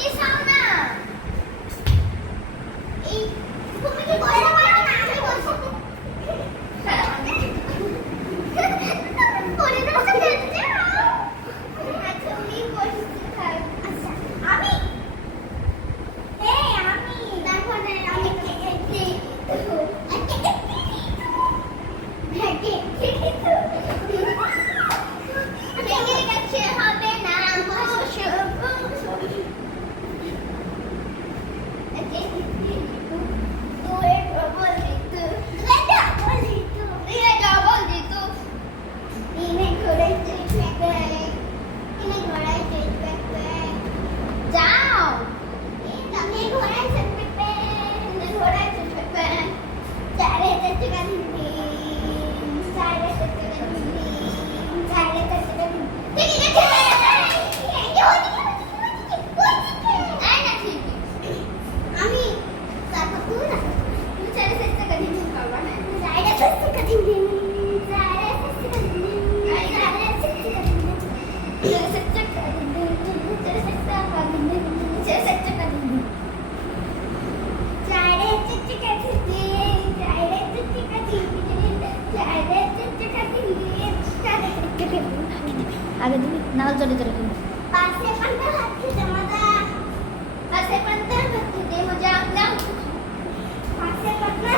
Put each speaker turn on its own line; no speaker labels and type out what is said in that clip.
Please Saturday. আগে দিবি না জোরে জোরে দিবি
পাশে পন্তে হাত খেতে মজা
পাশে পন্তে হাত খেতে মজা
পাশে পন্তে